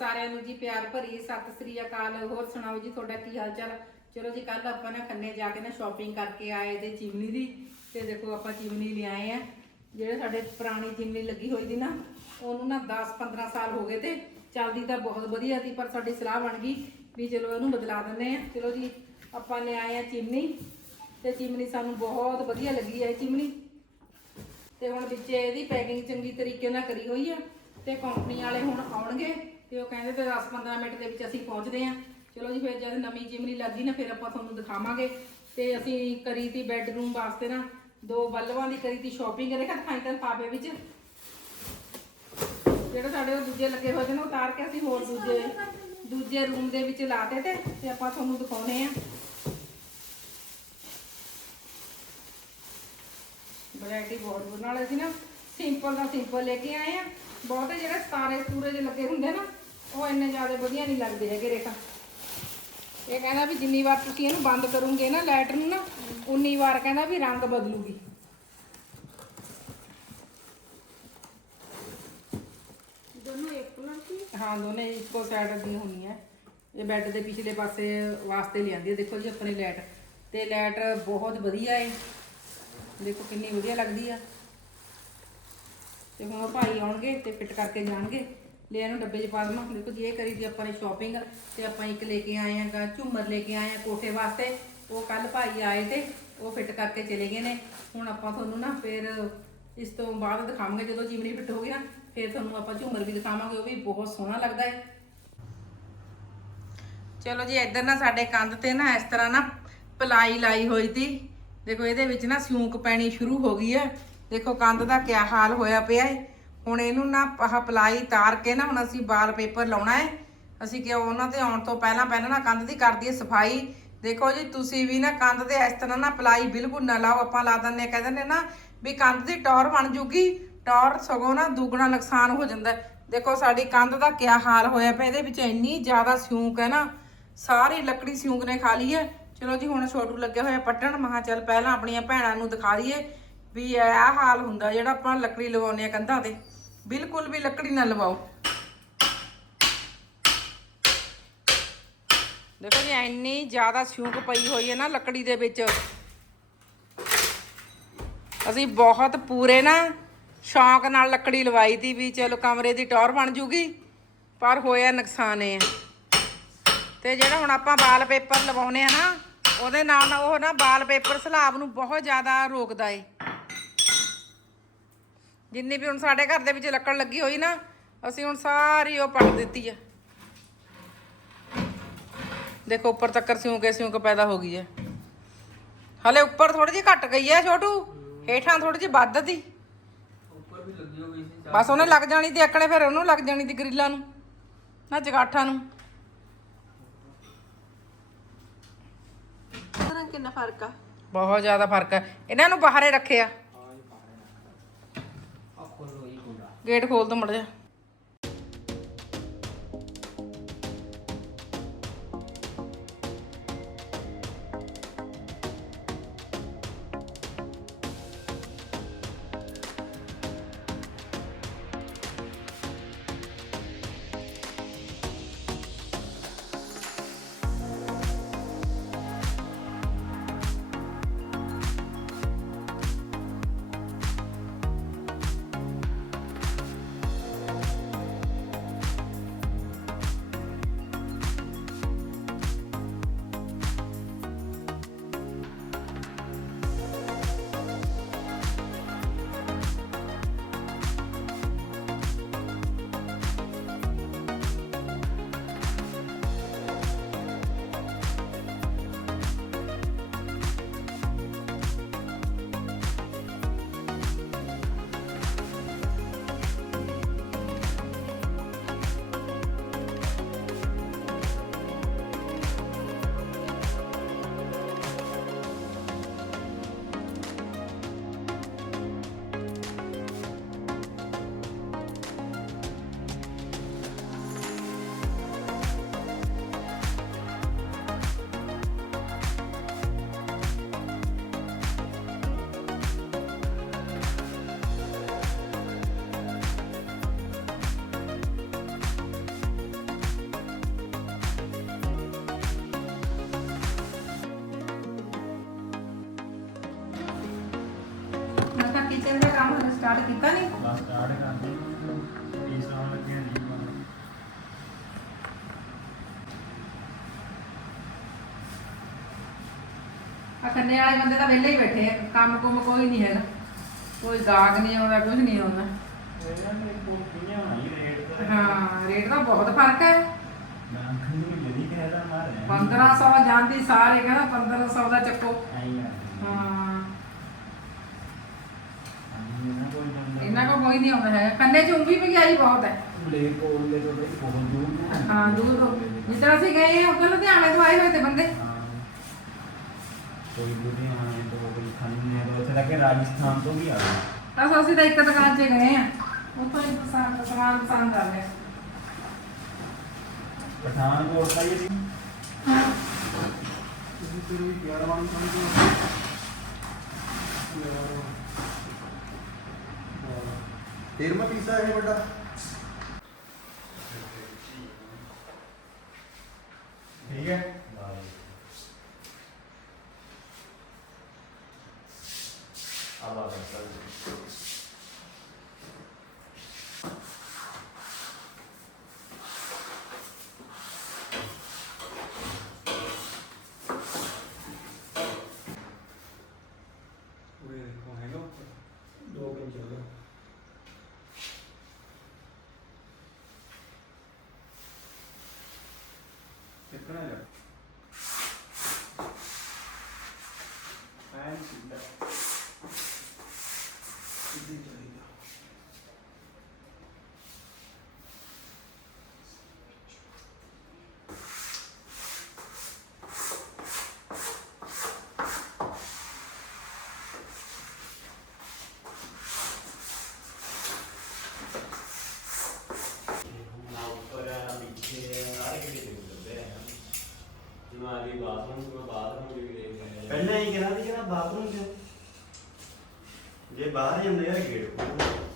ਸਾਰਿਆਂ ਨੂੰ ਜੀ ਪਿਆਰ ਭਰੀ ਸਤਿ ਸ੍ਰੀ ਅਕਾਲ। ਹੋਰ ਸੁਣਾਓ ਜੀ, ਤੁਹਾਡਾ ਕੀ ਹਾਲ ਚਾਲ ਚਲੋ ਜੀ ਕੱਲ ਆਪਾਂ ਨਾ ਖੰਨੇ ਜਾ ਕੇ ਨਾ ਸ਼ਾਪਿੰਗ ਕਰਕੇ ਆਏ ਤੇ ਚਿਮਨੀ ਦੀ ਤੇ ਦੇਖੋ ਆਪਾਂ ਚਿਮਨੀ ਲਿਆਏ ਆ। ਜਿਹੜੇ ਸਾਡੇ ਪੁਰਾਣੀ ਚਿਮਨੀ ਲੱਗੀ ਹੋਈ ਦੀ ਨਾ, ਉਹਨੂੰ ਨਾ 10 15 ਸਾਲ ਹੋ ਗਏ ਤੇ ਚੱਲਦੀ ਤਾਂ ਬਹੁਤ ਵਧੀਆ ਸੀ, ਪਰ ਸਾਡੀ ਸਲਾਹ ਬਣ ਗਈ ਵੀ ਚਲੋ ਇਹਨੂੰ ਬਦਲਾ ਦਿੰਦੇ ਆ। ਚਲੋ ਜੀ, ਆਪਾਂ ਲੈ ਆਏ ਆ ਚਿਮਨੀ ਤੇ ਚਿਮਨੀ ਸਾਨੂੰ ਬਹੁਤ ਵਧੀਆ ਲੱਗੀ ਹੈ ਚਿਮਨੀ। ਤੇ ਹੁਣ ਵਿੱਚ ਇਹਦੀ ਪੈਕਿੰਗ ਚੰਗੀ ਤਰੀਕੇ ਨਾਲ ਕਰੀ ਹੋਈ ਆ ਤੇ ਕੰਪਨੀ ਵਾਲੇ ਹੁਣ ਆਉਣਗੇ। ਤੇ ਉਹ ਕਹਿੰਦੇ ਤੇ 10-15 ਮਿੰਟ ਦੇ ਵਿੱਚ ਅਸੀਂ ਪਹੁੰਚਦੇ ਆ ਚਲੋ ਜੀ, ਫਿਰ ਜਦ ਨਵੀਂ ਜਿਮਨੀ ਲੱਗੀ ਨਾ, ਫਿਰ ਆਪਾਂ ਤੁਹਾਨੂੰ ਦਿਖਾਵਾਂਗੇ। ਤੇ ਅਸੀਂ ਕਰੀ ਤੀ ਬੈੱਡਰੂਮ ਵਾਸਤੇ ਨਾ, ਦੋ ਬਲਬਾਂ ਦੀ ਕਰੀ ਤੀ ਸ਼ਾਪਿੰਗ ਇਹਦੇ ਦਿਖਾਈ ਤਾਂ ਪਾਪੇ ਵਿੱਚ। ਜਿਹੜੇ ਸਾਡੇ ਉਹ ਦੂਜੇ ਲੱਗੇ ਹੋਏ ਨੇ ਉਤਾਰ ਕੇ ਅਸੀਂ ਹੋਰ ਦੂਜੇ ਦੂਜੇ ਰੂਮ ਦੇ ਵਿੱਚ ਲਾਤੇ ਤੇ ਤੇ ਆਪਾਂ ਤੁਹਾਨੂੰ ਦਿਖਾਉਣੇ ਆ ਵੈਰਾਈਟੀ ਬਹੁਤ ਬਹੁਤ ਨਾਲ ਅਸੀਂ ਨਾ। ਸਿੰਪਲ ਦਾ ਸਿੰਪਲ ਲੈ ਕੇ ਆਏ ਆ। ਬਹੁਤੇ ਜਿਹੜੇ ਸਤਾਰੇ ਸੂਰੇ ਦੇ ਲੱਗੇ ਹੁੰਦੇ ਨਾ ਉਹ ਇੰਨੇ ਜ਼ਿਆਦਾ ਵਧੀਆ ਨਹੀਂ ਲੱਗਦੇ ਹੈਗੇ ਰੇਖਾ। ਇਹ ਕਹਿੰਦਾ ਵੀ ਜਿੰਨੀ ਵਾਰ ਤੁਸੀਂ ਇਹਨੂੰ ਬੰਦ ਕਰੋਗੇ ਨਾ ਲਾਈਟ ਨੂੰ ਨਾ ਉਨੀ ਵਾਰ ਕਹਿੰਦਾ ਵੀ ਰੰਗ ਬਦਲੂਗੀ। ਦੋਨੋਂ ਇੱਕ ਦੀ ਹਾਂ ਦੋਨੇ ਇੱਕੋ ਸਾਈਡ ਦੀਆਂ ਹੁੰਦੀਆਂ ਇਹ ਬੈੱਡ ਦੇ ਪਿਛਲੇ ਪਾਸੇ ਵਾਸਤੇ ਲਿਆਂਦੀ ਹੈ। ਦੇਖੋ ਜੀ ਆਪਣੀ ਲਾਈਟ ਤੇ ਲਾਈਟ ਬਹੁਤ ਵਧੀਆ ਹੈ ਦੇਖੋ ਕਿੰਨੀ ਵਧੀਆ ਲੱਗਦੀ ਆ। ਤੇ ਹੁਣ ਭਾਈ ਆਉਣਗੇ ਤੇ ਫਿੱਟ ਕਰਕੇ ਜਾਣਗੇ। ਲੈ ਇਹਨੂੰ ਡੱਬੇ 'ਚ ਪਾ ਦੇਵਾਂ। ਦੇਖੋ ਜੇ ਇਹ ਕਰੀ ਦੀ ਆਪਾਂ ਨੇ ਸ਼ਾਪਿੰਗ ਤੇ ਆਪਾਂ ਇੱਕ ਲੈ ਕੇ ਆਏ ਆਂਗਾ ਝੂਮਰ ਲੈ ਕੇ ਆਏ ਆ ਕੋਠੇ ਵਾਸਤੇ। ਉਹ ਕੱਲ ਭਾਈ ਆਏ ਤੇ ਉਹ ਫਿੱਟ ਕਰਕੇ ਚਲੇ ਗਏ ਨੇ। ਹੁਣ ਆਪਾਂ ਤੁਹਾਨੂੰ ਨਾ ਫਿਰ ਇਸ ਤੋਂ ਬਾਅਦ ਦਿਖਾਵਾਂਗੇ। ਜਦੋਂ ਜਿਮਨੀ ਫਿੱਟ ਹੋ ਗਈ ਨਾ, ਫਿਰ ਤੁਹਾਨੂੰ ਆਪਾਂ ਝੂਮਰ ਵੀ ਦਿਖਾਵਾਂਗੇ। ਉਹ ਵੀ ਬਹੁਤ ਸੋਹਣਾ ਲੱਗਦਾ ਹੈ ਚਲੋ ਜੀ, ਇੱਧਰ ਨਾ ਸਾਡੇ ਕੰਧ ਤੇ ਨਾ ਇਸ ਤਰ੍ਹਾਂ ਨਾ ਪਲਾਈ ਲਾਈ ਹੋਈ ਸੀ ਦੇਖੋ ਇਹਦੇ ਵਿੱਚ ਨਾ ਸਿਉਂਕ ਪੈਣੀ ਸ਼ੁਰੂ ਹੋ ਗਈ ਹੈ ਦੇਖੋ ਕੰਧ ਦਾ ਕਿਆ ਹਾਲ ਹੋਇਆ ਪਿਆ ਹੈ ਹੁਣ ਇਹਨੂੰ ਨਾ ਆਹ ਪਲਾਈ ਤਾਰ ਕੇ ਨਾ ਹੁਣ ਅਸੀਂ ਵਾਲ ਪੇਪਰ ਲਾਉਣਾ ਹੈ। ਅਸੀਂ ਕਿ ਉਹਨਾਂ ਤੇ ਆਉਣ ਤੋਂ ਪਹਿਲਾਂ ਪਹਿਲਾਂ ਨਾ ਕੰਧ ਦੀ ਕਰ ਦਈਏ ਸਫ਼ਾਈ। ਦੇਖੋ ਜੀ ਤੁਸੀਂ ਵੀ ਨਾ ਕੰਧ ਤੇ ਇਸ ਤਰ੍ਹਾਂ ਨਾ ਪਲਾਈ ਬਿਲਕੁਲ ਨਾ ਲਾਓ। ਆਪਾਂ ਲਾ ਦਿੰਦੇ ਹਾਂ, ਕਹਿ ਦਿੰਦੇ ਨਾ ਵੀ ਕੰਧ ਦੀ ਟੌਰ ਬਣ ਜੂਗੀ। ਟੌਰ ਸਗੋਂ ਨਾ ਦੁੱਗਣਾ ਨੁਕਸਾਨ ਹੋ ਜਾਂਦਾ। ਦੇਖੋ ਸਾਡੀ ਕੰਧ ਦਾ ਕਿਆ ਹਾਲ ਹੋਇਆ ਪਿਆ ਇਹਦੇ ਵਿੱਚ ਇੰਨੀ ਜ਼ਿਆਦਾ ਸਿਉਂਕ ਹੈ ਨਾ। ਸਾਰੀ ਲੱਕੜੀ ਸਿਉਂਕ ਨੇ ਖਾ ਲਈ ਹੈ। ਚਲੋ ਜੀ ਹੁਣ ਛੋਟੂ ਲੱਗਿਆ ਹੋਇਆ ਪੱਟਣ ਮਹਾ ਚੱਲ ਪਹਿਲਾਂ ਆਪਣੀਆਂ ਭੈਣਾਂ ਨੂੰ ਦਿਖਾ ਦਈਏ ਵੀ ਇਹ ਹਾਲ ਹੁੰਦਾ ਜਿਹੜਾ ਆਪਾਂ ਲੱਕੜੀ ਲਵਾਉਂਦੇ ਆ ਕੰਧਾਂ ਤੇ। ਬਿਲਕੁਲ ਵੀ ਲੱਕੜੀ ਨਾ ਲਵਾਓ। ਦੇਖੋ ਜੀ, ਇੰਨੀ ਜ਼ਿਆਦਾ ਸਿਉਂਕ ਪਈ ਹੋਈ ਹੈ ਨਾ ਲੱਕੜੀ ਦੇ ਵਿੱਚ। ਅਸੀਂ ਬਹੁਤ ਪੂਰੇ ਨਾ ਸ਼ੌਂਕ ਨਾਲ ਲੱਕੜੀ ਲਵਾਈ ਤੀ ਵੀ ਚਲੋ ਕਮਰੇ ਦੀ ਟੌਰ ਬਣ ਜੂਗੀ, ਪਰ ਹੋਇਆ ਨੁਕਸਾਨ ਇਹ ਹੈ। ਤੇ ਜਿਹੜਾ ਹੁਣ ਆਪਾਂ ਵਾਲ ਪੇਪਰ ਲਵਾਉਨੇ ਆ ਨਾ, ਉਹਦੇ ਨਾਲ ਉਹ ਨਾ ਵਾਲ ਪੇਪਰ ਸਲਾਬ ਨੂੰ ਬਹੁਤ ਜ਼ਿਆਦਾ ਰੋਕਦਾ ਏ। ਜਿੰਨੀ ਵੀ ਹੁਣ ਸਾਡੇ ਘਰ ਦੇ ਵਿੱਚ ਲੱਕੜ ਲੱਗੀ ਹੋਈ ਨਾ ਅਸੀਂ ਹੁਣ ਸਾਰੀ ਉਹ ਪੱਟ ਦਿੱਤੀ ਆ। ਦੇਖੋ ਉੱਪਰ ਤੱਕ ਸਿਉਂਕੇ ਸਿਉਂਕ ਪੈਦਾ ਹੋ ਗਈ ਹੈ। ਹਲੇ ਉੱਪਰ ਥੋੜੀ ਜਿਹੀ ਘਟ ਗਈ ਹੈ ਛੋਟੂ ਹੇਠਾਂ ਥੋੜੀ ਜਿਹੀ ਵੱਧ ਦੀ। ਉੱਪਰ ਵੀ ਲੱਗੀ ਹੋਈ ਸੀ ਬਸ ਉਹਨੇ ਲੱਗ ਜਾਣੀ ਤੇ ਅਕਣੇ ਫਿਰ ਉਹਨੂੰ ਲੱਗ ਜਾਣੀ ਦੀ ਗਰਿੱਲਾਂ ਨੂੰ ਨਾ ਜਗਾਠਾਂ ਨੂੰ। ਤਰ੍ਹਾਂ ਕਿੰਨਾ ਫ਼ਰਕ ਆ। ਬਹੁਤ ਜ਼ਿਆਦਾ ਫ਼ਰਕ ਹੈ ਇਹਨਾਂ ਨੂੰ ਬਾਹਰੇ ਰੱਖਿਆ ਆ ਖੋਲੋ ਇਹ ਕੁੰਡਾ ਗੇਟ ਖੋਲ ਦੋ ਮੜ ਜਾ ਸਟਾਰਟ ਕੀਤਾ ਨਹੀਂ ਬਸ ਸਟਾਰਟ ਆ ਕੰਨੇ ਵਾਲੇ ਬੰਦੇ ਤਾਂ ਵਿਹਲੇ ਹੀ ਬੈਠੇ ਆ ਕੰਮ ਕੁਮ ਕੋਈ ਨਹੀਂ ਹੈਗਾ। ਕੋਈ ਗਾਹਕ ਨਹੀਂ ਆਉਂਦਾ ਕੁਝ ਨਹੀਂ ਆਉਂਦਾ। ਇਹਨਾਂ ਨੇ ਰੇਟ ਤਾਂ ਹਾਂ ਰੇਟ ਦਾ ਬਹੁਤ ਫ਼ਰਕ ਹੈ। ਮੈਂ ਖੰਡੀ ਜਦੀ ਕਹਿਦਾ ਮਾਰ 1500 ਜਾਂਦੀ ਸਾਰੇ ਕਹਿੰਦਾ 1500 ਦਾ ਚੱਕੋ। ਆਈ ਆ ਹਾਂ ਇਹਨਾਂ ਕੋਈ ਕੋਈ ਨਹੀਂ ਆਉਂਦਾ ਹੈ ਕੰਨੇ ਚ ਉਂਗੀ ਮਹਿੰਗਾਈ ਬਹੁਤ ਹੈ। ਲੈ ਕੋਲ ਦੇ ਤੋਂ ਬਹੁਤ ਦੂਰ ਨੇ। ਹਾਂ ਦੂਰ ਤੋਂ ਜਿੱਦਾਂ ਅਸੀਂ ਗਏ ਆ ਉਦੋਂ ਲੁਧਿਆਣੇ ਤੋਂ ਆਏ ਹੋਏ ਤੇ ਬੰਦੇ। ਹਾਂ। ਕੋਈ ਲੁਧਿਆਣੇ ਤੋਂ ਕੋਈ ਖੰਨੇ ਤੋਂ ਉੱਥੇ ਤੱਕ ਰਾਜਸਥਾਨ ਤੋਂ ਵੀ ਆ ਗਏ। ਤਾਂ ਅਸੀਂ ਤਾਂ ਇੱਕ ਦੁਕਾਨ 'ਚ ਗਏ ਆ। ਉੱਥੋਂ ਹੀ ਪਸੰਦ ਸਮਾਨ ਪਸੰਦ ਕਰ ਲਿਆ। ਪਠਾਨਕੋਟ ਦਾ ਹੀ ਸੀ ਤੇਰਵਾਂ ਪੀਸਾ ਇਹ ਵੱਡਾ। ਠੀਕ ਹੈ। ਉਰੇ ਦੇਖੋ ਹੈਗਾ ਉੱਪਰ ਦੋ ਇੰਚ ਹੋਗਾ ਕਿੰਨਾ ਹੈ ਐਨ ਸਿੱਧਾ ਸਿੱਧੀ ਚਾਹੀਦਾ ਪਹਿਲਾਂ ਹੀ ਕਿਹਾ ਸੀ ਕਿ ਨਾ ਬਾਥਰੂਮ 'ਚ ਜੇ ਬਾਹਰ ਜਾਂਦੇ ਯਾਰ ਗੇਟ ਖੋਲ੍ਹੋ।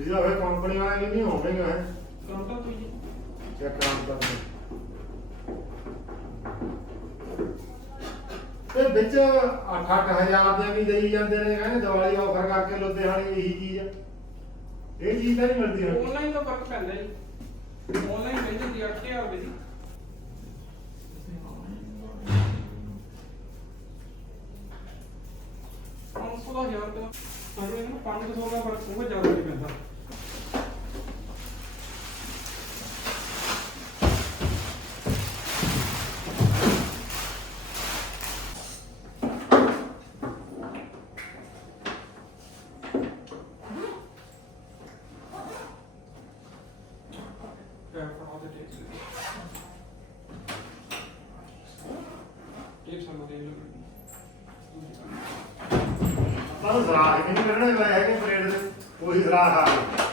ਤੁਸੀਂ ਤਾਂ ਫਿਰ ਕੰਪਨੀ ਵਾਲੇ ਨਹੀਂ ਹੋਵੇਗਾ ਹੈ। ਕਾਊਂਟਰ ਤੋਂ ਜੀ ਚੈੱਕ ਕਰਾਂ ਕਰਦੇ ਤੇ ਵਿੱਚ 8-8000 ਦੇ ਵੀ ਦੇਈ ਜਾਂਦੇ ਨੇ ਕਹਿੰਦੇ ਦੀਵਾਲੀ ਆਫਰ ਕਰਕੇ ਲੁਧਿਆਣੇ ਇਹੀ ਚੀਜ਼ ਆ। ਇਹ ਚੀਜ਼ ਤਾਂ ਨਹੀਂ ਮਿਲਦੀ ਹੁਣ ਆਨਲਾਈਨ ਤਾਂ ਫ਼ਰਕ ਪੈਂਦਾ ਜੀ। ਆਨਲਾਈਨ ਕਹਿੰਦੇ ਜੀ 8000 ਦੇ। ਜੀ ਪੰਜ ਸੌ ਦਾ ਹਜ਼ਾਰ ਦਾ। ਸਾਨੂੰ ਇਹਨੂੰ 500 ਦਾ ਫ਼ਰਕ ਬਹੁਤ ਜ਼ਿਆਦਾ ਨਹੀਂ ਪੈਂਦਾ। ਉਹ ਸਰਾਖ ਵੀ ਨਹੀਂ ਕੱਢਣੇ ਪਏ ਹੈਗੇ ਪਰੇਡ ਦੇ? ਉਹੀ ਸਰਾਖ ਆ ਗਏ